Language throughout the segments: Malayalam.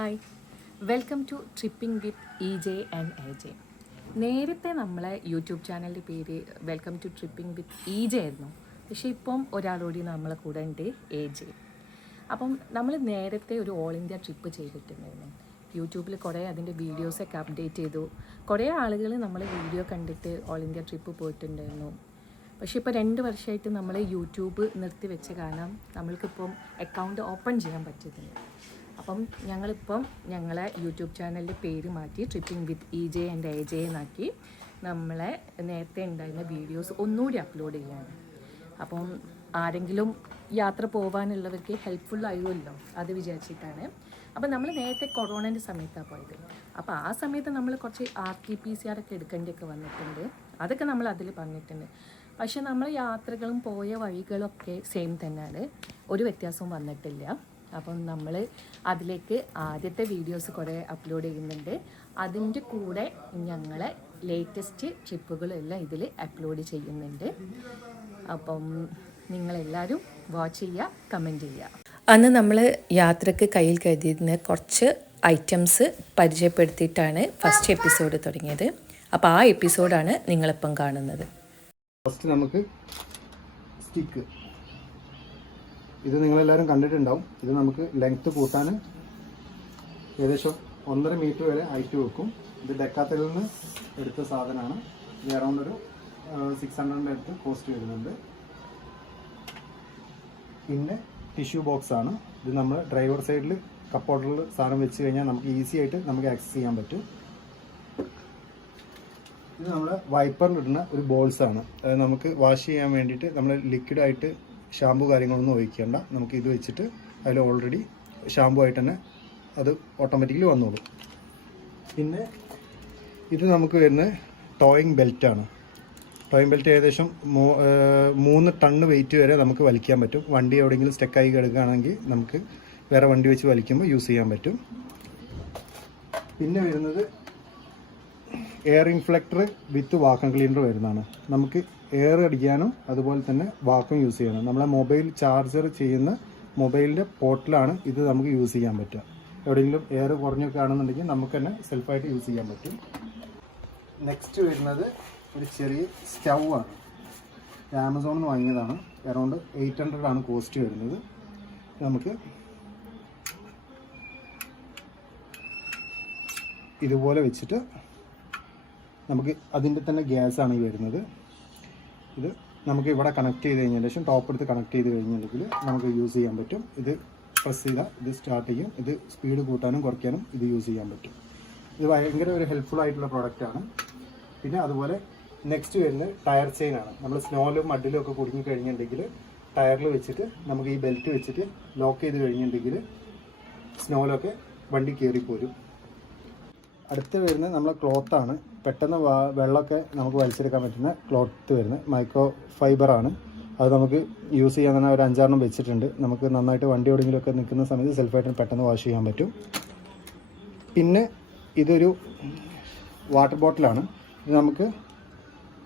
Hi, welcome to tripping with EJ and AJ. നേരത്തെ നമ്മളെ യൂട്യൂബ് ചാനലിൻ്റെ പേര് welcome to tripping with EJ ആയിരുന്നു. പക്ഷേ ഇപ്പം ഒരാളോടി നമ്മളെ കൂടെ ഉണ്ട്, AJ. അപ്പം നമ്മൾ നേരത്തെ ഒരു ഓൾ ഇന്ത്യ ട്രിപ്പ് ചെയ്തിട്ടുണ്ടായിരുന്നു. യൂട്യൂബിൽ കുറേ അതിൻ്റെ വീഡിയോസൊക്കെ അപ്ഡേറ്റ് ചെയ്തു. കുറേ ആളുകൾ നമ്മൾ വീഡിയോ കണ്ടിട്ട് ഓൾ ഇന്ത്യ ട്രിപ്പ് പോയിട്ടുണ്ടായിരുന്നു. പക്ഷേ ഇപ്പോൾ 2 വർഷമായിട്ട് നമ്മൾ യൂട്യൂബ് നിർത്തിവെച്ച കാരണം നമ്മൾക്കിപ്പം അക്കൗണ്ട് ഓപ്പൺ ചെയ്യാൻ പറ്റുന്നില്ല. അപ്പം ഞങ്ങളിപ്പം ഞങ്ങളെ യൂട്യൂബ് ചാനലിൻ്റെ പേര് മാറ്റി tripping with EJ and AJ എന്നാക്കി നമ്മളെ നേരത്തെ ഉണ്ടായിരുന്ന വീഡിയോസ് ഒന്നുകൂടി അപ്ലോഡ് ചെയ്യാണ്. അപ്പം ആരെങ്കിലും യാത്ര പോകാനുള്ളവർക്ക് ഹെൽപ്ഫുൾ ആയുമല്ലോ, അത് വിചാരിച്ചിട്ടാണ്. അപ്പം നമ്മൾ നേരത്തെ കൊറോണൻ്റെ സമയത്താണ് പോയത്. അപ്പോൾ ആ സമയത്ത് നമ്മൾ കുറച്ച് RT-PCR ഒക്കെ എടുക്കേണ്ടിയൊക്കെ വന്നിട്ടുണ്ട്. അതൊക്കെ നമ്മൾ അതിൽ പറഞ്ഞിട്ടുണ്ട്. പക്ഷേ നമ്മൾ യാത്രകളും പോയ വഴികളൊക്കെ സെയിം തന്നെയാണ്, ഒരു വ്യത്യാസവും വന്നിട്ടില്ല. അപ്പം നമ്മൾ അതിലേക്ക് ആദ്യത്തെ വീഡിയോസ് കുറേ അപ്ലോഡ് ചെയ്യുന്നുണ്ട്. അതിൻ്റെ കൂടെ ഞങ്ങളെ ലേറ്റസ്റ്റ് ട്രിപ്പുകളെല്ലാം ഇതിൽ അപ്ലോഡ് ചെയ്യുന്നുണ്ട്. അപ്പം നിങ്ങളെല്ലാവരും വാച്ച് ചെയ്യുക, കമൻറ്റ് ചെയ്യുക. അന്ന് നമ്മൾ യാത്രക്ക് കയ്യിൽ കരുതിയിരുന്ന കുറച്ച് ഐറ്റംസ് പരിചയപ്പെടുത്തിയിട്ടാണ് ഫസ്റ്റ് എപ്പിസോഡ് തുടങ്ങിയത്. അപ്പോൾ ആ എപ്പിസോഡാണ് നിങ്ങളിപ്പം കാണുന്നത്. ഫസ്റ്റ് നമുക്ക് സ്റ്റിക്ക്, ഇത് നിങ്ങളെല്ലാവരും കണ്ടിട്ടുണ്ടാവും. ഇത് നമുക്ക് ലെങ്ത്ത് കൂട്ടാൻ ഏകദേശം 1.5 മീറ്റർ വരെ ഹൈറ്റ് വെക്കും. ഇത് ഡെക്കാത്തലിൽ നിന്ന് എടുത്ത സാധനമാണ്. ഇത് അറൗണ്ട് ഒരു 600 അടുത്ത് കോസ്റ്റ് വരുന്നുണ്ട്. പിന്നെ ടിഷ്യൂ ബോക്സ് ആണ്. ഇത് നമ്മൾ ഡ്രൈവർ സൈഡിൽ കപ്പ് ഹോൾഡറിൽ സാധനം വെച്ച് കഴിഞ്ഞാൽ നമുക്ക് ഈസി ആയിട്ട് നമുക്ക് ആക്സസ് ചെയ്യാൻ പറ്റും. ഇത് നമ്മൾ വൈപ്പറിലിടുന്ന ഒരു ബോൾസാണ്. അത് നമുക്ക് വാഷ് ചെയ്യാൻ വേണ്ടിയിട്ട് നമ്മൾ ലിക്വിഡായിട്ട് ഷാമ്പു കാര്യങ്ങളൊന്നും ഒഴിക്കേണ്ട. നമുക്ക് ഇത് വെച്ചിട്ട് അതിൽ ഓൾറെഡി ഷാമ്പു ആയിട്ട് തന്നെ അത് ഓട്ടോമാറ്റിക്കലി വന്നോളും. പിന്നെ ഇത് നമുക്ക് വരുന്ന ടോയിങ് ബെൽറ്റാണ്. ടോയിങ് ബെൽറ്റ് ഏകദേശം 3 ടണ്ണ് വെയിറ്റ് വരെ നമുക്ക് വലിക്കാൻ പറ്റും. വണ്ടി എവിടെയെങ്കിലും സ്റ്റക്കായി കിടക്കുകയാണെങ്കിൽ നമുക്ക് വേറെ വണ്ടി വെച്ച് വലിക്കുമ്പോൾ യൂസ് ചെയ്യാൻ പറ്റും. പിന്നെ വരുന്നത് എയർ ഇൻഫ്ലക്ടർ വിത്ത് വാക്വം ക്ലീനർ വരുന്നതാണ്. നമുക്ക് എയർ അടിക്കാനും അതുപോലെ തന്നെ വാക്വം യൂസ് ചെയ്യണം. നമ്മളെ മൊബൈൽ ചാർജർ ചെയ്യുന്ന മൊബൈലിൻ്റെ പോർട്ടിലാണ് ഇത് നമുക്ക് യൂസ് ചെയ്യാൻ പറ്റുക. എവിടെയെങ്കിലും എയർ കുറഞ്ഞൊക്കെ ആണെന്നുണ്ടെങ്കിൽ നമുക്ക് തന്നെ സെൽഫായിട്ട് യൂസ് ചെയ്യാൻ പറ്റും. നെക്സ്റ്റ് വരുന്നത് ഒരു ചെറിയ സ്റ്റൗ ആണ്. ആമസോണിൽ നിന്ന് വാങ്ങിയതാണ്. അറൗണ്ട് 800 ആണ് കോസ്റ്റ് വരുന്നത്. നമുക്ക് ഇതുപോലെ വെച്ചിട്ട് നമുക്ക് അതിൻ്റെ തന്നെ ഗ്യാസാണ് ഈ വരുന്നത്. ഇത് നമുക്ക് ഇവിടെ കണക്ട് ചെയ്ത് കഴിഞ്ഞതിന് ശേഷം ടോപ്പ് എടുത്ത് കണക്ട് ചെയ്ത് കഴിഞ്ഞിട്ടുണ്ടെങ്കിൽ നമുക്ക് യൂസ് ചെയ്യാൻ പറ്റും. ഇത് പ്രസ് ചെയ്താൽ ഇത് സ്റ്റാർട്ട് ചെയ്യും. ഇത് സ്പീഡ് കൂട്ടാനും കുറയ്ക്കാനും ഇത് യൂസ് ചെയ്യാൻ പറ്റും. ഇത് ഭയങ്കര ഒരു ഹെൽപ്ഫുൾ ആയിട്ടുള്ള പ്രോഡക്റ്റാണ്. പിന്നെ അതുപോലെ നെക്സ്റ്റ് വരുന്നത് ടയർ ചെയിനാണ്. നമ്മൾ സ്നോയിലും മഡിലും ഒക്കെ കുടുങ്ങി കഴിഞ്ഞിട്ടുണ്ടെങ്കിൽ ടയറിൽ വെച്ചിട്ട് നമുക്ക് ഈ ബെൽറ്റ് വെച്ചിട്ട് ലോക്ക് ചെയ്ത് കഴിഞ്ഞിട്ടുണ്ടെങ്കിൽ സ്നോയിലൊക്കെ വണ്ടി കയറിപ്പോരും. അടുത്ത് വരുന്നത് നമ്മളെ ക്ലോത്താണ്. പെട്ടെന്ന് വെള്ളമൊക്കെ നമുക്ക് വലിച്ചെടുക്കാൻ പറ്റുന്ന ക്ലോത്ത് വരുന്നത് മൈക്രോ ഫൈബറാണ്. അത് നമുക്ക് യൂസ് ചെയ്യാൻ തന്നെ ഒരു 5-6 വെച്ചിട്ടുണ്ട്. നമുക്ക് നന്നായിട്ട് വണ്ടി എവിടെയെങ്കിലുമൊക്കെ നിൽക്കുന്ന സമയത്ത് സെൽഫായിട്ട് പെട്ടെന്ന് വാഷ് ചെയ്യാൻ പറ്റും. പിന്നെ ഇതൊരു വാട്ടർ ബോട്ടിലാണ്. ഇത് നമുക്ക്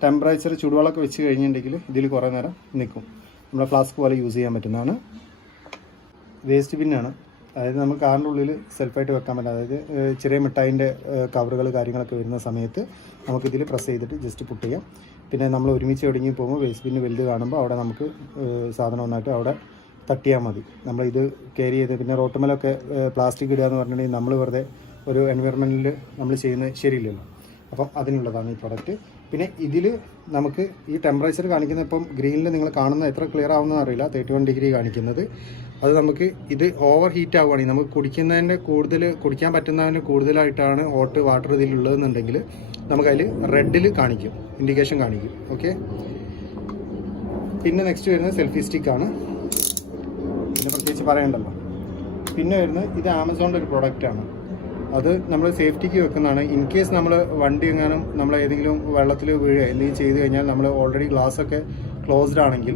ടെമ്പറേച്ചർ ചൂടുവെള്ളമൊക്കെ വെച്ച് കഴിഞ്ഞിട്ടുണ്ടെങ്കിൽ ഇതിൽ കുറേ നേരം നിൽക്കും. നമ്മളെ ഫ്ലാസ്ക് പോലെ യൂസ് ചെയ്യാൻ പറ്റുന്നതാണ്. വേസ്റ്റ് ബിന്നാണ്. അതായത് നമുക്ക് കാറിൻ്റെ ഉള്ളിൽ സെൽഫായിട്ട് വെക്കാൻ പറ്റും. അതായത് ചെറിയ മിഠായിൻ്റെ കവറുകൾ കാര്യങ്ങളൊക്കെ വരുന്ന സമയത്ത് നമുക്കിതിൽ പ്രസ് ചെയ്തിട്ട് ജസ്റ്റ് പുട്ട് ചെയ്യാം. പിന്നെ നമ്മൾ ഒരുമിച്ച് എവിടെയെങ്കിൽ പോകുമ്പോൾ വേസ്റ്റ് ബിന്ന് വലുത് കാണുമ്പോൾ അവിടെ നമുക്ക് സാധനം ഒന്നായിട്ട് അവിടെ തട്ടിയാൽ മതി. നമ്മളിത് ക്യാരി ചെയ്ത് പിന്നെ റോട്ടുമലൊക്കെ പ്ലാസ്റ്റിക് ഇടുക എന്ന് പറഞ്ഞിട്ടുണ്ടെങ്കിൽ നമ്മൾ വെറുതെ ഒരു എൻവയറമെൻറ്റിൽ നമ്മൾ ചെയ്യുന്നത് ശരിയില്ലല്ലോ. അപ്പം അതിനുള്ളതാണ് ഈ പ്രൊഡക്റ്റ്. പിന്നെ ഇതിൽ നമുക്ക് ഈ ടെമ്പറേച്ചർ കാണിക്കുന്ന ഇപ്പം ഗ്രീനിൽ നിങ്ങൾ കാണുന്ന എത്ര ക്ലിയർ ആവുന്നതെന്ന് അറിയില്ല, 31 ഡിഗ്രി കാണിക്കുന്നത്. അത് നമുക്ക് ഇത് ഓവർ ഹീറ്റ് ആവുകയാണെങ്കിൽ നമുക്ക് കുടിക്കാൻ പറ്റുന്നതിന് കൂടുതലായിട്ടാണ് ഹോട്ട് വാട്ടർ ഇതിലുള്ളതെന്നുണ്ടെങ്കിൽ നമുക്കതിൽ റെഡിൽ കാണിക്കും, ഇൻഡിക്കേഷൻ കാണിക്കും. ഓക്കെ. പിന്നെ നെക്സ്റ്റ് വരുന്നത് സെൽഫി സ്റ്റിക്കാണ്. പിന്നെ പ്രത്യേകിച്ച് പറയണ്ടല്ലോ. പിന്നെ വരുന്നത് ഇത് ആമസോണിൻ്റെ ഒരു പ്രൊഡക്റ്റാണ്. അത് നമ്മൾ സേഫ്റ്റിക്ക് വെക്കുന്നതാണ്. ഇൻ കേസ് നമ്മൾ വണ്ടി എങ്ങാനും നമ്മൾ ഏതെങ്കിലും വെള്ളത്തിൽ വീഴുക എന്തെങ്കിലും ചെയ്ത് കഴിഞ്ഞാൽ നമ്മൾ ഓൾറെഡി ഗ്ലാസ്സൊക്കെ ക്ലോസ്ഡ് ആണെങ്കിൽ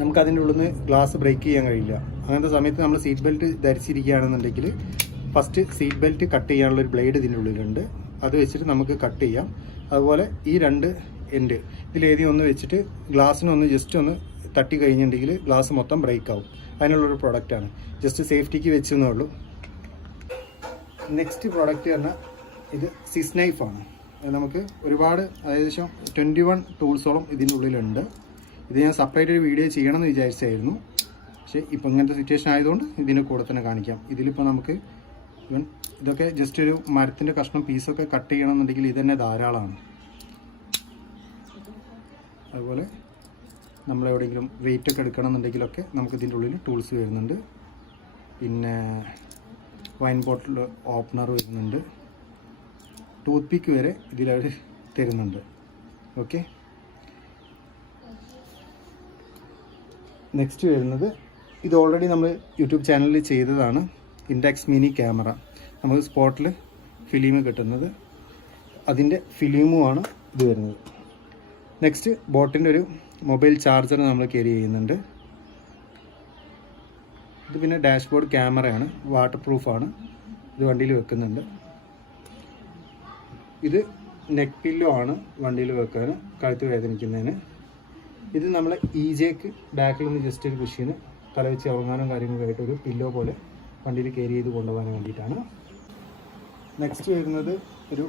നമുക്ക് അതിൻ്റെ ഉള്ളിൽ നിന്ന് ഗ്ലാസ് ബ്രേക്ക് ചെയ്യാൻ കഴിയില്ല. അങ്ങനത്തെ സമയത്ത് നമ്മൾ സീറ്റ് ബെൽറ്റ് ധരിച്ചിരിക്കുകയാണെന്നുണ്ടെങ്കിൽ ഫസ്റ്റ് സീറ്റ് ബെൽറ്റ് കട്ട് ചെയ്യാനുള്ളൊരു ബ്ലേഡ് ഇതിൻ്റെ ഉള്ളിലുണ്ട്. അത് വെച്ചിട്ട് നമുക്ക് കട്ട് ചെയ്യാം. അതുപോലെ ഈ 2 എൻഡ് ഇതിലേതെങ്കിലും ഒന്ന് വെച്ചിട്ട് ഗ്ലാസ്സിനൊന്ന് ജസ്റ്റ് ഒന്ന് തട്ടി കഴിഞ്ഞിട്ടുണ്ടെങ്കിൽ ഗ്ലാസ് മൊത്തം ബ്രേക്ക് ആവും. അതിനുള്ളൊരു പ്രൊഡക്റ്റാണ്. ജസ്റ്റ് സേഫ്റ്റിക്ക് വെച്ചെന്നേ ഉള്ളൂ. നെക്സ്റ്റ് പ്രോഡക്റ്റ് പറഞ്ഞാൽ ഇത് സിസ് നൈഫാണ്. നമുക്ക് ഒരുപാട് ഏകദേശം 21 ടൂൾസോളം ഇതിൻ്റെ ഉള്ളിലുണ്ട്. ഇത് ഞാൻ സെപ്പറേറ്റ് ഒരു വീഡിയോ ചെയ്യണമെന്ന് വിചാരിച്ചായിരുന്നു. പക്ഷേ ഇപ്പോൾ ഇങ്ങനത്തെ സിറ്റുവേഷൻ ആയതുകൊണ്ട് ഇതിൻ്റെ കൂടെ തന്നെ കാണിക്കാം. ഇതിലിപ്പോൾ നമുക്ക് ഇവൻ ഇതൊക്കെ ജസ്റ്റ് ഒരു മരത്തിൻ്റെ കഷ്ണം പീസൊക്കെ കട്ട് ചെയ്യണമെന്നുണ്ടെങ്കിൽ ഇത് തന്നെ ധാരാളമാണ്. അതുപോലെ നമ്മളെവിടെയെങ്കിലും വെയിറ്റ് ഒക്കെ എടുക്കണമെന്നുണ്ടെങ്കിലൊക്കെ നമുക്ക് ഇതിൻ്റെ ഉള്ളിൽ ടൂൾസ് വരുന്നുണ്ട്. പിന്നെ വൈൻ ബോട്ടിൽ ഓപ്പണർ വരുന്നുണ്ട്. ടൂത്ത് പിക്ക് വരെ ഇതിലവർ തരുന്നുണ്ട്. ഓക്കെ, നെക്സ്റ്റ് വരുന്നത് ഇത് ഓൾറെഡി നമ്മൾ യൂട്യൂബ് ചാനലിൽ ചെയ്തതാണ്. ഇൻഡെക്സ് മിനി ക്യാമറ നമുക്ക് സ്പോട്ടിൽ ഫിലിം കിട്ടുന്നത്, അതിൻ്റെ ഫിലിമുമാണ് ഇത് വരുന്നത്. നെക്സ്റ്റ് ബോട്ടിൻ്റെ ഒരു മൊബൈൽ ചാർജർ നമ്മൾ ക്യാരി ചെയ്യുന്നുണ്ട്. ഇത് പിന്നെ ഡാഷ്ബോർഡ് ക്യാമറയാണ്, വാട്ടർ പ്രൂഫാണ്. ഇത് വണ്ടിയിൽ വെക്കുന്നുണ്ട്. ഇത് നെക്ക് പില്ലോ ആണ് വണ്ടിയിൽ വെക്കാൻ, കഴുത്ത് വേദനിക്കുന്നതിന്. ഇത് നമ്മൾ EJക്ക് ബാക്കിൽ നിന്ന് ജസ്റ്റ് ഒരു കുഷ്യന് തല വെച്ച് ഉറങ്ങാനും കാര്യങ്ങളൊക്കെ ഒരു പില്ലോ പോലെ വണ്ടിയിൽ ക്യാരി ചെയ്ത് കൊണ്ടുപോകാൻ വേണ്ടിയിട്ടാണ്. നെക്സ്റ്റ് വരുന്നത് ഒരു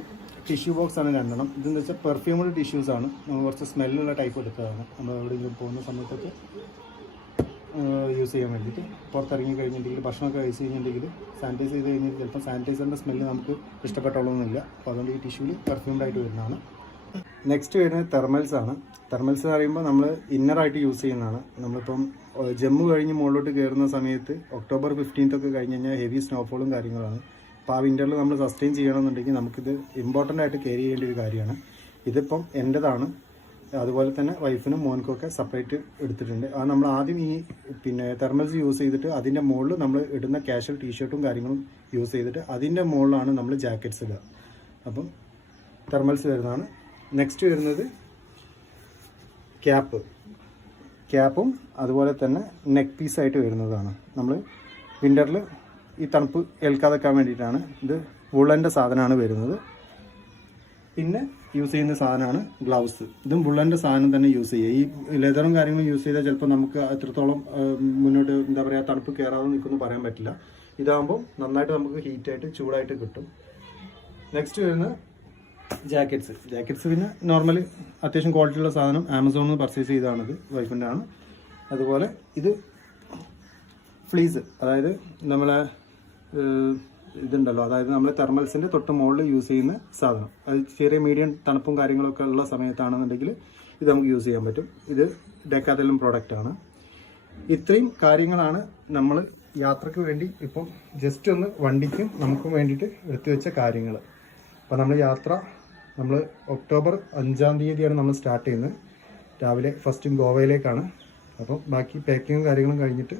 ടിഷ്യൂ ബോക്സ് ആണ്, 2 എണ്ണം. ഇതെന്ന് വെച്ചാൽ പെർഫ്യൂമഡ് ടിഷ്യൂസാണ്. നമ്മൾ കുറച്ച് സ്മെല്ലുള്ള ടൈപ്പ് എടുത്തതാണ്. നമ്മൾ എവിടെയെങ്കിലും പോകുന്ന സമയത്തൊക്കെ യൂസ് ചെയ്യാൻ വേണ്ടിയിട്ട്. പുറത്തിറങ്ങി കഴിഞ്ഞിട്ടുണ്ടെങ്കിൽ ഭക്ഷണമൊക്കെ കഴിച്ച് കഴിഞ്ഞിട്ടുണ്ടെങ്കിൽ സാനിറ്റൈസ് ചെയ്ത് കഴിഞ്ഞാൽ ചിലപ്പോൾ സാനിറ്റൈസറിൻ്റെ സ്മെല്ല് നമുക്ക് ഇഷ്ടപ്പെട്ടോളൊന്നുമില്ല. അപ്പോൾ അതുകൊണ്ട് ഈ ടിഷ്യൂവിൽ പെർഫ്യൂംഡായിട്ട് വരുന്നതാണ്. നെക്സ്റ്റ് വരുന്നത് തെർമൽസ് ആണ്. തെർമൽസ് എന്ന് പറയുമ്പോൾ നമ്മൾ ഇന്നറായിട്ട് യൂസ് ചെയ്യുന്നതാണ്. നമ്മളിപ്പം ജമ്മു കഴിഞ്ഞ് മുകളിലോട്ട് കയറുന്ന സമയത്ത് ഒക്ടോബർ 15th ഒക്കെ കഴിഞ്ഞ് കഴിഞ്ഞാൽ ഹെവി സ്നോഫോളും കാര്യങ്ങളാണ്. അപ്പോൾ ആ വിൻ്ററിൽ നമ്മൾ സസ്റ്റെയിൻ ചെയ്യണമെന്നുണ്ടെങ്കിൽ നമുക്കിത് ഇമ്പോർട്ടൻ്റ് ആയിട്ട് ക്യാരി ചെയ്യേണ്ട ഒരു കാര്യമാണ്. ഇതിപ്പം എൻ്റെതാണ്. അതുപോലെ തന്നെ വൈഫിനും മോൻക്കൊക്കെ സെപ്പറേറ്റ് എടുത്തിട്ടുണ്ട്. അത് നമ്മൾ ആദ്യം ഈ തെർമൽസ് യൂസ് ചെയ്തിട്ട് അതിൻ്റെ മുകളിൽ നമ്മൾ ഇടുന്ന കാഷ്വൽ ടീഷർട്ടും കാര്യങ്ങളും യൂസ് ചെയ്തിട്ട് അതിൻ്റെ മുകളിലാണ് നമ്മൾ ജാക്കറ്റ്സ് ഇടുക. അപ്പം തെർമൽസ് വരുന്നതാണ്. നെക്സ്റ്റ് വരുന്നത് ക്യാപ്പും അതുപോലെ തന്നെ നെക്ക് പീസായിട്ട് വരുന്നതാണ്. നമ്മൾ വിൻ്ററിൽ ഈ തണുപ്പ് ഏൽക്കാതെക്കാൻ വേണ്ടിയിട്ടാണ്. ഇത് വുളൻ്റെ സാധനമാണ് വരുന്നത്. പിന്നെ യൂസ് ചെയ്യുന്ന സാധനമാണ് ഗ്ലൗസ്. ഇതും വുളൻ്റെ സാധനം തന്നെ യൂസ് ചെയ്യുക. ഈ ലെതറും കാര്യങ്ങളും യൂസ് ചെയ്താൽ ചിലപ്പോൾ നമുക്ക് എത്രത്തോളം മുന്നോട്ട് എന്താ പറയുക തണുപ്പ് കയറാതെ നിൽക്കുമെന്ന് പറയാൻ പറ്റില്ല. ഇതാകുമ്പോൾ നന്നായിട്ട് നമുക്ക് ഹീറ്റായിട്ട് ചൂടായിട്ട് കിട്ടും. നെക്സ്റ്റ് വരുന്നത് ജാക്കറ്റ്സ് പിന്നെ നോർമൽ അത്യാവശ്യം ക്വാളിറ്റിയുള്ള സാധനം ആമസോണിൽ നിന്ന് പർച്ചേസ് ചെയ്തതാണിത്, വൈഫിൻ്റെ ആണ്. അതുപോലെ ഇത് ഫ്ലീസ്, അതായത് നമ്മളെ ഇതുണ്ടല്ലോ, അതായത് നമ്മൾ തെർമൽസിൻ്റെ തൊട്ട് മുകളിൽ യൂസ് ചെയ്യുന്ന സാധനം. അത് ചെറിയ മീഡിയം തണുപ്പും കാര്യങ്ങളൊക്കെ ഉള്ള സമയത്താണെന്നുണ്ടെങ്കിൽ ഇത് നമുക്ക് യൂസ് ചെയ്യാൻ പറ്റും. ഇത് ഡെക്കാത്തലും പ്രോഡക്റ്റാണ്. ഇത്രയും കാര്യങ്ങളാണ് നമ്മൾ യാത്രയ്ക്ക് വേണ്ടി ഇപ്പം ജസ്റ്റ് ഒന്ന് വണ്ടിക്കും നമുക്കും വേണ്ടിയിട്ട് എടുത്തു വെച്ച കാര്യങ്ങൾ. അപ്പോൾ നമ്മൾ ഒക്ടോബർ 5-ാം തീയതിയാണ് നമ്മൾ സ്റ്റാർട്ട് ചെയ്യുന്നത്. രാവിലെ ഫസ്റ്റ് ഗോവയിലേക്കാണ്. അപ്പം ബാക്കി പാക്കിങ്ങും കാര്യങ്ങളും കഴിഞ്ഞിട്ട്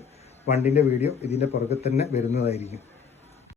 വണ്ടിൻ്റെ വീഡിയോ ഇതിൻ്റെ പുറകെ തന്നെ വരുന്നതായിരിക്കും.